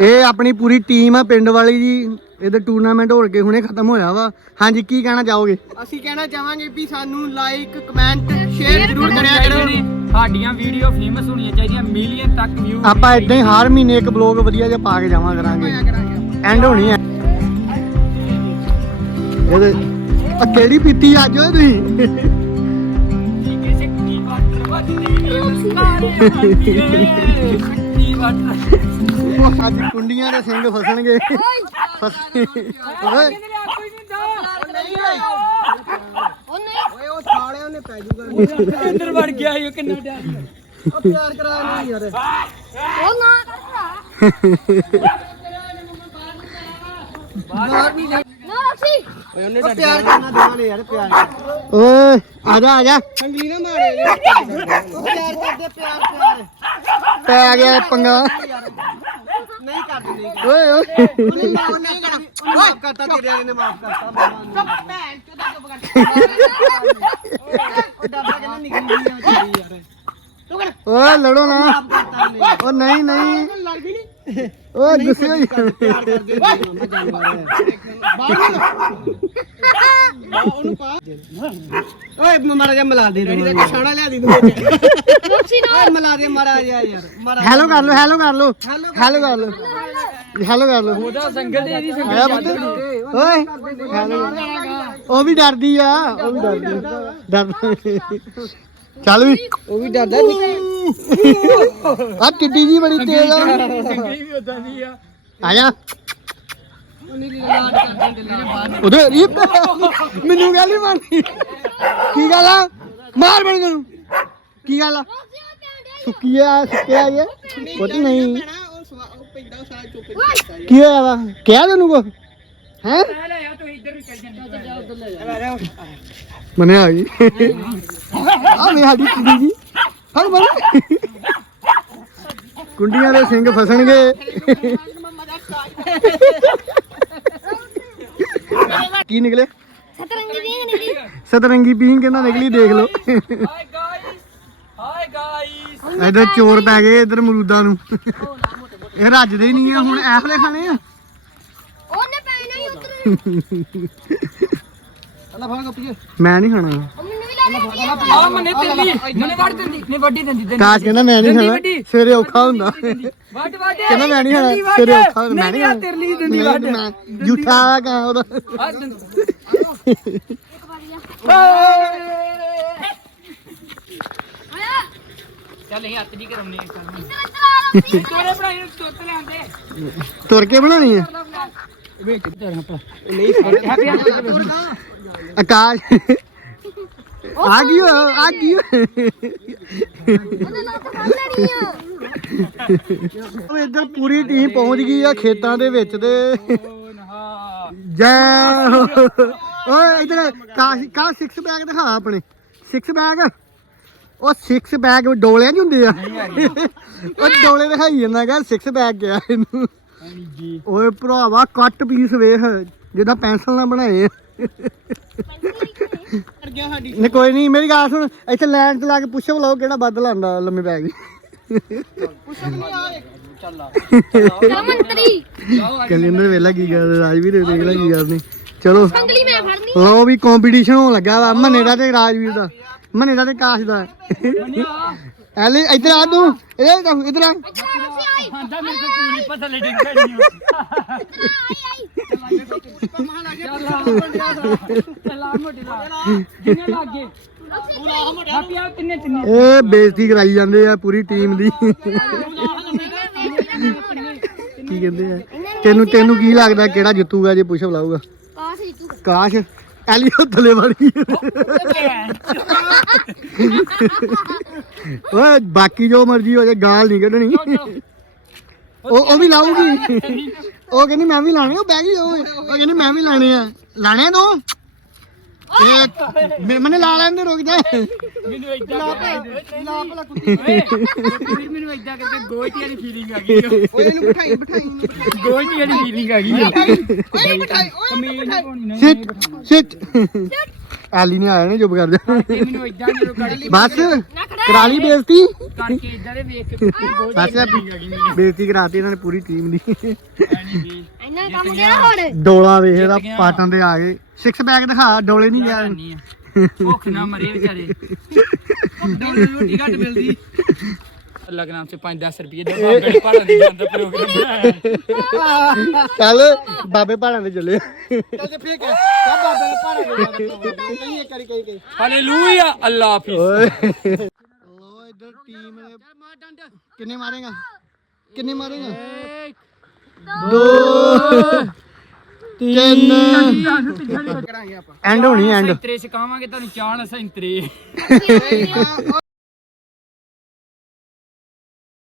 ਇਹ ਆਪਣੀ ਪੂਰੀ ਟੀਮ ਆ ਪਿੰਡ ਵਾਲੀ ਜੀ। ਇਹਦਾ ਟੂਰਨਾਮੈਂਟ ਹੋ ਕੇ ਹੁਣੇ ਖਤਮ ਹੋਇਆ ਵਾ। ਹਾਂਜੀ ਕੀ ਕਹਿਣਾ ਚਾਹੋਗੇ? ਅਸੀਂ ਕਹਿਣਾ ਚਾਹਾਂਗੇ ਵੀ ਸਾਨੂੰ ਲਾਈਕ ਕਮੈਂਟ ਸ਼ੇਅਰ ਜ਼ਰੂਰ ਕਰਿਆ ਕਰੋ। ਸਾਡੀਆਂ ਵੀਡੀਓ ਫੇਮਸ ਹੋਣੀਆਂ ਚਾਹੀਦੀਆਂ ਮਿਲੀਅਨ ਤੱਕ ਵਿਊ ਆਪਾਂ ਇਦਾਂ ਹੀ ਹਰ ਮਹੀਨੇ ਇੱਕ ਬਲੌਗ ਵਧੀਆ ਜਿਹਾ ਪਾ ਕੇ ਜਾਵਾਂ ਕਰਾਂਗੇ। ਐਂਡ ਹੋਣੀ ਹੈ ਇਹਦੇ ਆ ਕਿਹੜੀ ਪੀਤੀ ਅੱਜ ਓਏ ਤੁਸੀਂ? ਕਿਸੇ ਕੀ ਵਾਟਰ ਵਾਟਰ ਉਹ ਅੱਜ ਕੁੰਡੀਆਂ ਦੇ ਸਿੰਘ ਫਸਣਗੇ। ਫਸ- ਓਏ। ਓਏ ਉਹ ਸਾਲਿਆਂ ਨੇ ਪੈ ਜੂਗਾ। ਅੰਦਰ ਵੜ ਗਿਆ ਇਹ ਕਿੰਨਾ ਡਰ ਉਹ ਪਿਆਰ ਕਰਾ ਨਹੀਂ ਯਾਰ। ਉਹ ਪਿਆਰ ਕਰਨਾ ਦੇਵਾਂਗੇ ਯਾਰ ਪਿਆਰ ਓਏ ਆ ਜਾ ਆ ਜਾ। ਅੰਗਲੀ ਨਾ ਮਾਰੇ ਉਹ ਪਿਆਰ ਕਰਦੇ ਪਿਆਰ ਪਿਆਰ। ਪੈ ਗਿਆ ਪੰਗਾ। ਨਹੀਂ ਕਰਦੇ ਨਹੀਂ ਓਏ ਓਏ। ਉਹਨੇ ਮਾਫ ਨਹੀਂ ਕਰਦੀ ਉਹਨੇ ਮਾਫ ਕਰਤਾ ਤੇਰੇ ਵਾਲੇ ਨੇ ਮਾਫ ਕਰਤਾ। ਮਾਮਾ ਨੇ ਭੈਣ ਚੋਦਾ ਚੁੱਪ ਕਰ। ਉਹ ਡਰਦਾ ਕਹਿੰਦਾ ਨਿਕਲੀ ਨਹੀਂ ਆ ਵਿਚਾਰੀ ਯਾਰ। ਤੂੰ ਕਰ ਓਏ ਲੜੋ ਨਾ। ਮਾਫ ਕਰਤਾ ਉਹਨੇ। ਓ ਨਹੀਂ ਨਹੀਂ। ਲੜ ਵੀ ਨਹੀਂ। ਓਏ ਗੁੱਸੇ ਹੋਈ। ਪਿਆਰ ਕਰਦੇ ਮਾਮਾ ਜਾਨਵਰ ਹੈ ਬਾਹਰ ਨਾ ਉਹਨੂੰ ਪਾ। ਓਏ ਮਾਰਾ ਜਾ ਮਲਾ ਦੇ ਡੈਡੀ ਦਾ ਛਾਣਾ ਲਿਆ ਦੀ ਤੂੰ ਓਏ ਮਲਾ ਦੇ ਮਾਰਾ ਜਾ ਯਾਰ ਮਾਰਾ ਹੈਲੋ ਕਰ ਲੋ ਹੈਲੋ ਕਰ ਲੋ ਹੈਲੋ ਕਰ ਲੋ ਹੈਲੋ ਕਰ ਲੋ ਉਹਦਾ ਸੰਗਲ ਦੇ ਇਹਦੀ ਸੰਗਲ ਆਇਆ ਪੁੱਤ ਓਏ ਹੈਲੋ ਉਹ ਵੀ ਡਰਦੀ ਆ ਉਹ ਵੀ ਡਰਦੀ ਡਰ ਚੱਲ ਵੀ। ਉਹ ਵੀ ਡਰਦਾ ਆ ਟਿੱਡੀ ਜੀ ਬੜੀ ਤੇਜ਼ ਆ। ਸੰਗਲੀ ਵੀ ਉਦਾਂ ਦੀ ਆ। ਆ ਜਾ। ਉਹਦੇ ਰੀ ਮੈਨੂੰ ਗੱਲ ਨਹੀਂ ਮੰਨਦੀ। ਕੀ ਗੱਲ ਆ? ਮਾਰ ਬਣ ਨੂੰ ਕੀ ਗੱਲ ਆ? ਸੁੱਕੀਆ ਸੁੱਕਿਆ ਇਹ ਉਹ ਤੇ ਨਹੀਂ। ਕੀ ਹੋਇਆ ਵਾ ਕਿਹਾ ਤੈਨੂੰ ਕੋ ਹੈ ਲੈ ਆ। ਤੂੰ ਇੱਧਰ ਵੀ? ਚੱਲ ਜਾਂਦੇ ਮਨੇ ਆ ਗਈ। ਆ ਮੇ ਸਾਡੀ ਕੁੜੀ ਜੀ। ਹਰ ਮਨ ਕੁੰਡੀਆਂ ਦੇ ਸਿੰਘ ਫਸਣਗੇ। ਕੀ ਨਿਕਲੇ? ਸਤਰੰਗੀ ਦੀ ਨਿਕਲੀ। ਸਤਰੰਗੀ ਪੀਂਗ ਕਹਿੰਦਾ ਨਿਕਲੀ ਦੇਖ ਲਓ ਹਾਈ ਗਾਇਸ ਹਾਈ ਗਾਇਸ ਇਧਰ ਚੋਰ ਪੈ ਗਏ ਇਧਰ ਮਰੂਦਾਂ ਨੂੰ। ਇਹ ਰੱਜਦੇ ਹੀ ਨਹੀਂ ਆ ਹੁਣ ਐਫਲੇ ਖਾਣੇ ਆ। ਉਹਨੇ ਪੈਣਾ ਹੀ ਉਧਰ। ਅੱਲਾ ਫੜ ਗੱਪੀਏ। ਮੈਂ ਨਹੀਂ ਖਾਣਾ। ਆ। ਮਨੇ ਤੇਲੀ। ਮਨੇ ਵੜ ਦਿੰਦੀ ਨਹੀਂ ਵੱਡੀ ਦਿੰਦੀ ਦਿੰਦੀ। ਕਾਸ਼ ਕਹਿੰਦਾ ਮੈਂ ਨਹੀਂ ਖਾਣਾ। ਵੱਡੀ। ਸਵੇਰੇ ਔਖਾ ਹੁੰਦਾ। ਵੱਡ ਵੱਡ ਕਹਿੰਦਾ ਮੈਂ ਨਹੀਂ ਖਾਣਾ। ਸਵੇਰੇ ਔਖਾ ਹੁੰਦਾ। ਮੈਂ ਨਹੀਂ ਖਾਣਾ ਤੇਰੇ ਲਈ ਦਿੰਦੀ ਵੱਡ ਮੈਂ ਜੂਠਾ ਕਾਂ ਉਹਦਾ। ਆ ਦਿੰਦੀ। ਆਇਆ ਚੱਲ ਇਹ ਹੱਥ ਜੀ ਕਰਾਉਣੀ ਹੈ ਚੱਲ ਇੱਧਰ ਇੱਧਰ ਆ ਲਓ ਸੀ ਤੋਰੇ ਬਣਾਈ ਨੂੰ ਤੁੱਤ ਲਿਆਂਦੇ ਤੁਰ ਕੇ ਬਣਾਉਣੀ ਨਹੀਂ ਹੈਪੀ ਆਕਾਸ਼। ਆ ਗਈ ਓ, ਆ ਗਈ ਓ। ਉਹ ਇੱਧਰ ਪੂਰੀ ਟੀਮ ਪਹੁੰਚ ਗਈ ਆ ਖੇਤਾਂ ਦੇ ਵਿੱਚ ਨਹਾ ਜੈ ਹੋ। ਓਏ ਇੱਧਰ ਕਾਸ਼ ਕਾ 6 ਬੈਗ ਦਿਖਾ ਆਪਣੇ। 6 ਬੈਗ ਉਹ 6 ਬੈਗ ਡੋਲਿਆਂ ਚ ਹੁੰਦੇ ਆ। ਉਹ ਡੋਲੇ ਦਿਖਾਈ ਜਾਂਦਾ ਗਾ 6 ਬੈਗ ਗਿਆ ਇਹਨੂੰ। ਜੀ ਓਏ ਭਰਾਵਾ ਕੱਟ ਪੀਸ ਵੇਖ ਜਿੱਦਾਂ ਪੈਨਸਲ ਨਾਲ ਬਣਾਏ ਆ। ਕਰ ਗਿਆ ਸਾਡੀ ਨੇ ਕੋਈ ਨਹੀਂ ਮੇਰੀ ਗੱਲ ਸੁਣ ਇੱਥੇ ਲੈਂਡ ਤੇ ਲਾ ਕੇ ਪੁੱਛੋ ਲਓ ਕਿਹੜਾ ਵੱਧ ਲਾਂਦਾ ਲੰਮੇ ਪੈ ਗਈ। ਚੱਲ ਆ। ਚਲ ਮੰਤਰੀ ਕੈਲੰਡਰ ਵੇਲਾ ਕੀ ਗੱਲ ਰਾਜਵੀਰ ਦੇਖ ਲੈ ਕੀ ਗੱਲ ਨਹੀਂ ਚਲੋ ਅੰਗਲੀ ਮੈਂ ਫੜਨੀ ਲਓ ਵੀ ਕੰਪੀਟੀਸ਼ਨ ਹੋਣ ਲੱਗਾ ਵਾ ਮੰਨੇ ਦਾ ਤੇ ਰਾਜਵੀਰ ਦਾ। ਮੰਨੇ ਦਾ ਤੇ ਕਾਸ਼ ਦਾ। ਐਲੇ ਇੱਧਰ ਆ ਤੂੰ। ਇਹ ਤਾਂ ਇੱਧਰ ਆ। ਆਂਦਾ ਮੇਰੇ ਕੋਲ ਪਤਾ ਲੈ ਡਿੱਗ ਇਹ ਬੇਇੱਜ਼ਤੀ ਕਰਾਈ ਜਾਂਦੇ ਆ ਪੂਰੀ ਟੀਮ ਦੀ। ਕੀ ਕਹਿੰਦੇ ਆ? ਤੈਨੂੰ ਤੈਨੂੰ ਕੀ ਲੱਗਦਾ ਕਿਹੜਾ ਜਿੱਤੂਗਾ ਜੇ ਪੁੱਛ ਲਾਊਗਾ? ਕਾਸ਼ ਜੀ ਤੂੰ ਕਾਸ਼? ਐਲੀ ਉਹ ਥੱਲੇ ਵਾਲੀ ਓਏ ਬਾਕੀ ਜੋ ਮਰਜ਼ੀ ਹੋ ਜਾਏ ਗਾਲ ਨਹੀਂ ਕੱਢਣੀ। ਉਹ ਉਹ ਵੀ ਲਾਊਗੀ। ਉਹ ਕਹਿੰਦੀ ਮੈਂ ਵੀ ਲਾਣੇ ਉਹ ਬਹਿ ਗਈ ਉਹ। ਉਹ ਕਹਿੰਦੀ ਮੈਂ ਵੀ ਲਾਣੇ ਆ। ਲਾਣੇ ਦੋ? ਇਹ ਮੈਨੇ ਲਾ ਲੈਂਦੇ ਰੁਕ ਜਾ। ਮੈਨੂੰ ਇਦਾਂ ਲਾ ਭਲਾ ਕੁੱਤੀ। ਫਿਰ ਮੈਨੂੰ ਇਦਾਂ ਕਰਕੇ ਗੋਇਟੀ ਵਾਲੀ ਫੀਲਿੰਗ ਆ ਗਈ ਓਏ ਇਹਨੂੰ ਬਿਠਾਈ ਬਿਠਾਈ। ਗੋਇਟੀ ਵਾਲੀ ਫੀਲਿੰਗ ਆ ਗਈ ਓਏ ਬਿਠਾਈ ਓਏ ਨਹੀਂ ਸਿੱਟ ਸਿੱਟ। ਐਲੀ ਨੇ ਆਇਆ ਨੇ ਚੁੱਪ ਕਰ ਜਾ। ਮੈਨੂੰ ਇਦਾਂ ਬਸ। ਕਰਾ ਲਈ ਬੇਇੱਜ਼ਤੀ। ਕਰਕੇ ਇਦਾਂ ਦੇ ਵੇਖ ਕੇ ਬਸ। ਬੇਇੱਜ਼ਤੀ ਕਰਾਤੀ ਇਹਨਾਂ ਨੇ ਪੂਰੀ ਟੀਮ ਦੀ। ਇੰਨਾ ਕੰਮ ਕਿਹੜਾ ਹੁਣ? ਡੋਲਾ ਵੇਖ ਇਹਦਾ ਪਾਟਨ ਦੇ ਆ ਗਏ। ਸਿਕਸ ਬੈਗ ਦਿਖਾ ਡੋਲੇ ਨਹੀਂ ਗਿਆ ਭੁੱਖ ਨਾ ਮਰੇ ਵਿਚਾਰੇ। ਡੋਲੇ ਨੂੰ ਰੋਟੀ ਘੱਟ ਮਿਲਦੀ। ਅੱਲਾ ਨਾਮ ਸੇ 5-10 ਰੁਪਏ ਦੇ ਬਾਬੇ ਭਾੜਾ ਦੀ ਜਾਂਦਾ ਪ੍ਰੋਗਰਾਮ ਬਣਾਇਆ। ਚੱਲ ਬਾਬੇ ਪਹਾੜਾਂ ਤੇ ਚੱਲੇ। ਚੱਲ ਤੇ ਫੇਕ ਸਭ ਬਾਬੇ ਨੇ ਭਾੜਾ ਦੇ ਕਈ ਇੱਕ ਕਰੀ ਕਈ ਕਈ ਹਾਲੇਲੂਇਆ ਅੱਲਾ ਹਾਫਿਜ਼। ਓਏ। ਲੋ ਇਧਰ ਟੀਮ ਨੇ ਕਿੰਨੇ ਮਾਰੇਗਾ? ਕਿੰਨੇ ਮਾਰੇਗਾ? ਦੋ ਤਿੰਨ। ਕਰਾਂਗੇ ਆਪਾਂ। ਐਂਡ ਹੋਣੀ ਐਂਡ ਸੰਤਰੇ ਛਕਾਵਾਂਗੇ ਤੁਹਾਨੂੰ ਚਾਣ ਸੰਤਰੇ। ਓਏ